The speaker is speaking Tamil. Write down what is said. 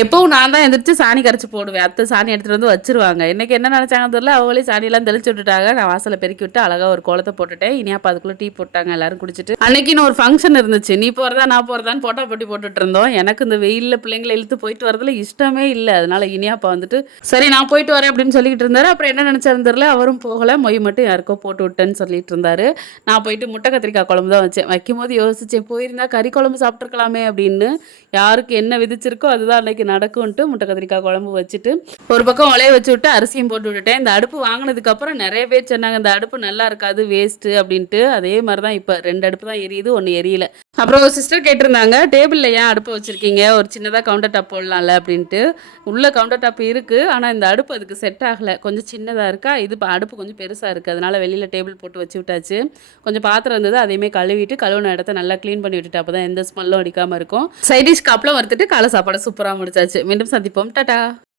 எப்பவும் நான் தான் எந்திரிச்சு சாணி கரைச்சி போடுவேன். அத்தை சாணி எடுத்துட்டு வந்து வச்சுருவாங்க. இன்னைக்கு என்ன நினைச்சாங்கன்னு தெரியல, அவங்களே சாணியெல்லாம் தெளிச்சு விட்டுட்டாங்க. நான் வாசல பெருக்கி விட்டு அழகா ஒரு கோலத்த போட்டுட்டேன். இனியாப்பா அதுக்குள்ள டீ போட்டாங்க. எல்லாரும் குடிச்சிட்டு அன்னைக்குன்னு ஒரு ஃபங்க்ஷன் இருந்துச்சு. நீ போறதா நான் போறதான்னு போட்டா போட்டி போட்டுட்டு இருந்தோம். எனக்கு இந்த வெயில்ல பிள்ளைங்கள இழுத்து போயிட்டு வரதுல இஷ்டமே இல்ல. அதனால இனியாப்பா வந்துட்டு சரி நான் போயிட்டு வரேன் அப்படின்னு சொல்லிக்கிட்டு இருந்தாரு. அப்புறம் என்ன நினைச்சாருன்னு தெரியல, அவரும் போகல. மொய் மட்டும் யாருக்கோ போட்டு விட்டேன்னு சொல்லிட்டு இருந்தாரு. நான் போயிட்டு முட்டை கத்திரிக்காய் குழம்பு தான் வச்சேன். வைக்கும்போது யோசிச்சேன், போயிருந்தா கறி குழம்பு சாப்பிட்டுருக்கலாமே அப்படின்னு. யாருக்கு என்ன விதிச்சிருக்கோ அதுதான் அன்னைக்கு நடக்கும்ன்ட்டு முட்டை கத்திரிக்காய் குழம்பு வச்சுட்டு ஒரு பக்கம் உலைய வச்சு விட்டு அரிசியும் போட்டு விட்டுட்டேன். இந்த அடுப்பு வாங்கினதுக்கு அப்புறம் நிறைய பேர் சொன்னாங்க இந்த அடுப்பு நல்லா இருக்காது வேஸ்ட்டு அப்படின்ட்டு. அதே மாதிரி தான் இப்போ 2 அடுப்பு தான் எரியுது, ஒன்று எரியல. அப்புறம் ஒரு சிஸ்டர் கேட்டிருந்தாங்க, டேபிளில் ஏன் அடுப்பு வச்சுருக்கீங்க, ஒரு சின்னதாக கவுண்டர் டாப் போடலாம்ல அப்படின்ட்டு. உள்ள கவுண்டர் டாப் இருக்குது, ஆனால் இந்த அடுப்பு அதுக்கு செட் ஆகலை. கொஞ்சம் சின்னதாக இருக்கா, இது இப்போ அடுப்பு கொஞ்சம் பெருசாக இருக்குது. அதனால் வெளியில் டேபிள் போட்டு வச்சு விட்டாச்சு. கொஞ்சம் பாத்திரம் இருந்தது, அதையுமே கழுவிட்டு கழுவுன இடத்த நல்லா க்ளீன் பண்ணி விட்டுட்டு அப்போ தான் எந்த ஸ்மெல்லும் அடிக்காமல் இருக்கும். சைடிஷ் காப்லாம் வறுத்துட்டு காலை சாப்பாடு சூப்பராக முடிச்சாச்சு. மீண்டும் சந்திப்போம். டாடா.